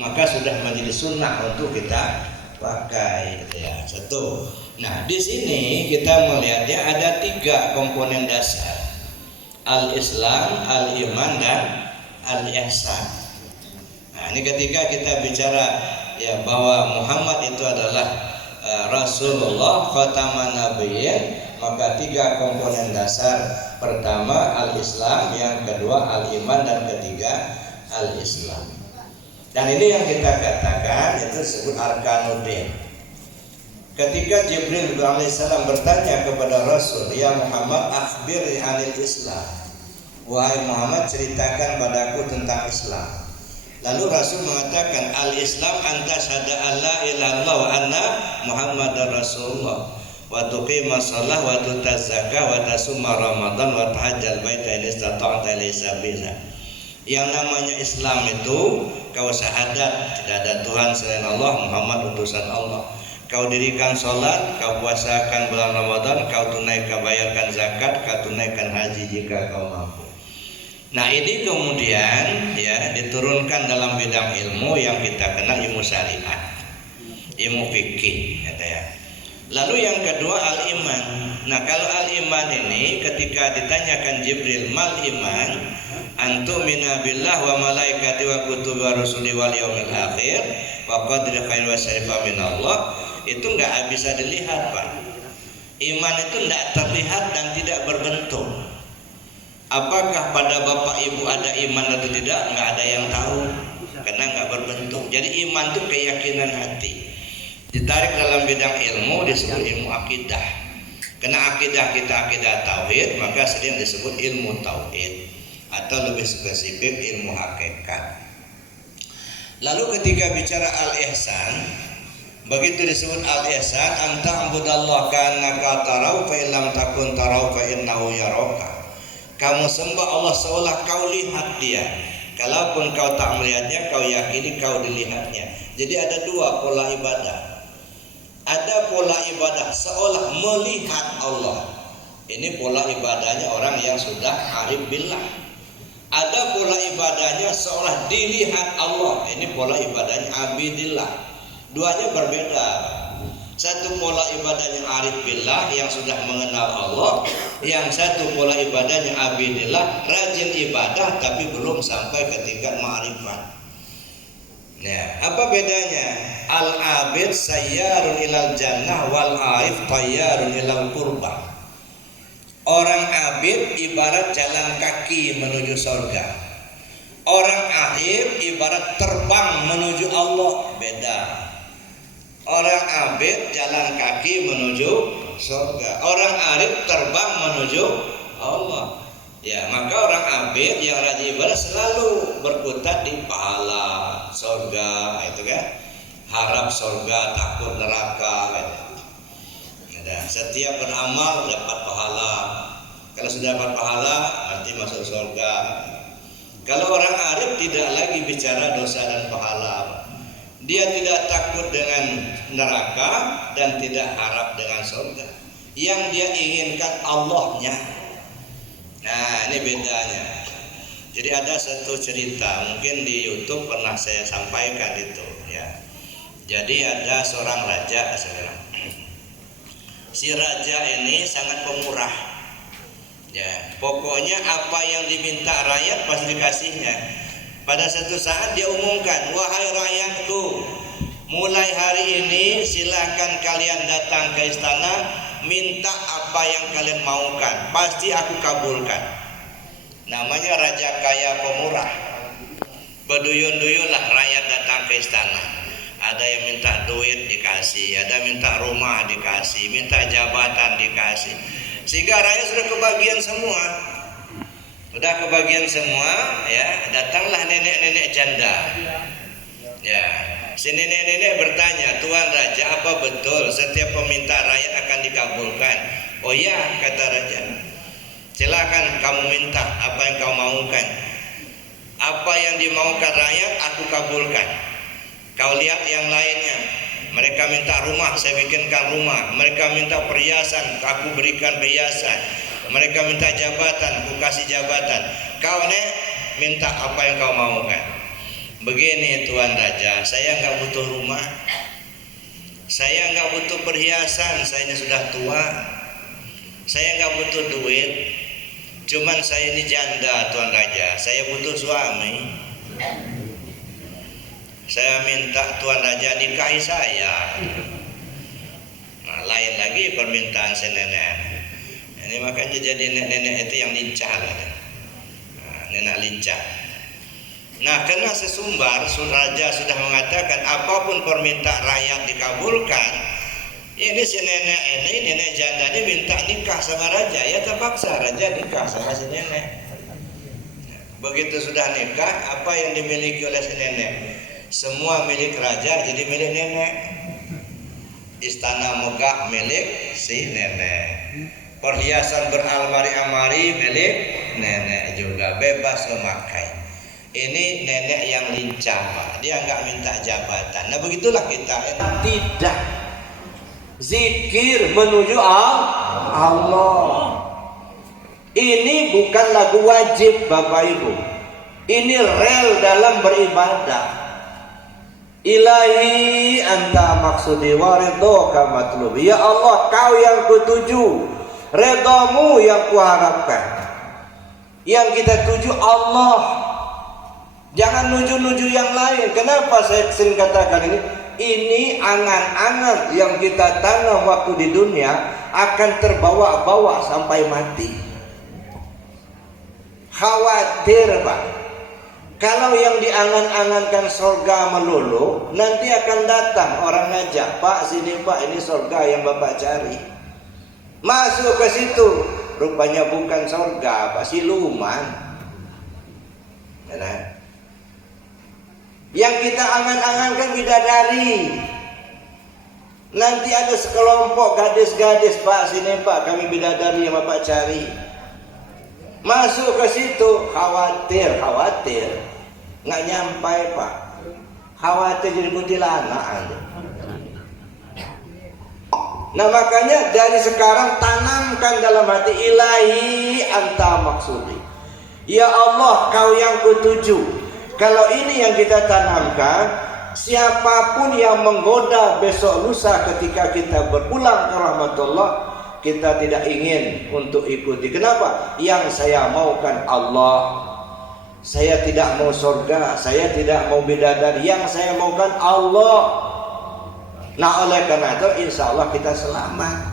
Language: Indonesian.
maka sudah menjadi sunnah untuk kita pakai, gitu ya. Satu. Nah, di sini kita melihatnya ada 3 komponen dasar: al-Islam, al-iman, dan al-ihsan. Nah, ini ketika kita bicara ya bahwa Muhammad itu adalah Rasulullah khataman nabiyyin, maka 3 komponen dasar: pertama al-Islam, yang kedua al-iman, dan ketiga al-Islam. Dan ini yang kita katakan itu disebut arkanuddin. Ketika Jibril alaihissalam bertanya kepada Rasul, "Ya Muhammad, akhbirni 'anil Islam." Wahai Muhammad, ceritakan padaku tentang Islam. Lalu Rasul mengatakan, "Al-Islam anta syahada alla ilaha illallah wa anna Muhammadar Rasulullah wa tuqimas shalah wa tutaz zakah wa tasumma ramadan wa tahajjal baita in istata'ta ilaihi sabila." Yang namanya Islam itu kau syahadat tidak ada Tuhan selain Allah, Muhammad utusan Allah. Kau dirikan sholat, kau puasakan bulan Ramadan, kau tunaikan bayarkan zakat, kau tunaikan haji jika kau mampu. Nah, ini kemudian ya diturunkan dalam bidang ilmu yang kita kenal, ilmu syariat, ilmu fikih, gitu ya. Lalu yang kedua al-iman. Nah, kalau al-iman ini ketika ditanyakan Jibril, mal iman, antumina billah wa malaikati wa kutubi wa rusuli wal yaumil akhir wa qadri khair wa syarifa minallah, itu enggak bisa dilihat, Pak. Iman itu enggak terlihat dan tidak berbentuk. Apakah pada bapak ibu ada iman atau tidak? Enggak ada yang tahu, karena enggak berbentuk. Jadi iman itu keyakinan hati. Ditarik dalam bidang ilmu disebut ilmu akidah. Karena akidah kita akidah tauhid, maka sering disebut ilmu tauhid, atau lebih spesifik ilmu hakikat. Lalu ketika bicara al-ihsan, begitu disebut al-ihsan, anta abudallah ka'annaka tarau fa illam takun tarau fa innahu yaraka. Kamu sembah Allah seolah kau lihat dia. Kalaupun kau tak melihatnya, kau yakini kau dilihatnya. Jadi ada 2 pola ibadah. Ada pola ibadah seolah melihat Allah. Ini pola ibadahnya orang yang sudah arif billah. Ada pola ibadahnya seolah dilihat Allah. Ini pola ibadahnya abidillah. Duanya berbeda. Satu pola ibadahnya arif billah yang sudah mengenal Allah, yang satu pola ibadahnya abidillah, rajin ibadah tapi belum sampai ke tingkat ma'rifat. Nah, apa bedanya? Al-abid sayyarun ilal jannah wal aif tayyarun ilal qurbah. Orang abid ibarat jalan kaki menuju surga. Orang arif ibarat terbang menuju Allah, beda. Orang abid jalan kaki menuju surga. Orang arif terbang menuju Allah. Ya, maka orang abid yang rajin ibadah selalu berkutat di pahala surga, itu kan? Harap surga, takut neraka, gitu. Nah, setiap beramal dapat pahala. Kalau sudah dapat pahala, nanti masuk surga. Kalau orang arif tidak lagi bicara dosa dan pahala. Dia tidak takut dengan neraka dan tidak harap dengan surga. Yang dia inginkan Allahnya. Nah, ini bedanya. Jadi ada satu cerita, mungkin di YouTube pernah saya sampaikan itu, ya. Jadi ada seorang raja, si raja ini sangat pemurah. Ya, pokoknya apa yang diminta rakyat pasti dikasihnya. Pada satu saat dia umumkan, "Wahai rakyatku, mulai hari ini silakan kalian datang ke istana, minta apa yang kalian maukan, pasti aku kabulkan." Namanya raja kaya pemurah. Berduyun-duyunlah rakyat datang ke istana. Ada yang minta duit dikasih, ada minta rumah dikasih, minta jabatan dikasih. Sehingga rakyat sudah kebagian semua. Sudah kebagian semua, ya, datanglah nenek-nenek janda. Ya, si nenek-nenek bertanya, "Tuan Raja, apa betul setiap permintaan rakyat akan dikabulkan?" "Oh ya," kata raja. "Silakan kamu minta apa yang kau maukan. Apa yang dimaukan rakyat aku kabulkan. Kau lihat yang lainnya. Mereka minta rumah, saya bikinkan rumah. Mereka minta perhiasan, aku berikan perhiasan. Mereka minta jabatan, aku kasih jabatan. Kau nek minta apa yang kau maukan." begini Tuan Raja, saya nggak butuh rumah, saya nggak butuh perhiasan, saya ini sudah tua, saya nggak butuh duit, cuman saya ini janda Tuan Raja, saya butuh suami. Saya minta Tuan Raja nikahi saya. Nah, lain lagi permintaan si nenek. Ini makanya jadi nenek-nenek itu yang lincah lah. Nah, nenek lincah. Nah, karena sesumbar raja sudah mengatakan apapun permintaan rakyat dikabulkan. Ini si nenek ini, nenek janda ini minta nikah sama raja. Ya terpaksa raja nikah sama si nenek. Begitu sudah nikah, apa yang dimiliki oleh si nenek? Semua milik raja jadi milik nenek. Istana megah milik si nenek. Perhiasan beralmari-almari milik nenek juga, bebas memakai. Ini nenek yang lincah, Pak. Dia nggak minta jabatan. Nah begitulah kita. Tidak. Zikir menuju Allah. Ini bukan lagu wajib Bapak Ibu. Ini rel dalam beribadah. Ilahi anta maksudi wa ridhoka matlubi. Ya Allah, kau yang kutuju, redamu yang kuharapkan. Yang kita tuju Allah. Jangan nuju-nuju yang lain. Kenapa saya sering katakan ini? Ini angan-angan yang kita tanam waktu di dunia akan terbawa-bawa sampai mati. Khawatir, Pak. Kalau yang diangan-angankan surga melulu, nanti akan datang orang ngajak, Pak sini Pak, ini surga yang Bapak cari. Masuk ke situ, rupanya bukan surga, Pak, siluman. Nah, yang kita angan-angankan bidadari. Nanti ada sekelompok gadis-gadis, Pak sini Pak, kami bidadari yang Bapak cari. Masuk ke situ, khawatir, nggak nyampai Pak, khawatir jadi kuntilanak. Nah makanya dari sekarang tanamkan dalam hati, ilahi anta maksudi. Ya Allah, kau yang kutuju. Kalau ini yang kita tanamkan, siapapun yang menggoda besok lusa ketika kita berpulang ke rahmatullah, kita tidak ingin untuk ikuti. Kenapa? Yang saya maukan Allah. Saya tidak mau surga, saya tidak mau bidadari. Yang saya maukan Allah. Nah oleh karena itu insya Allah kita selamat.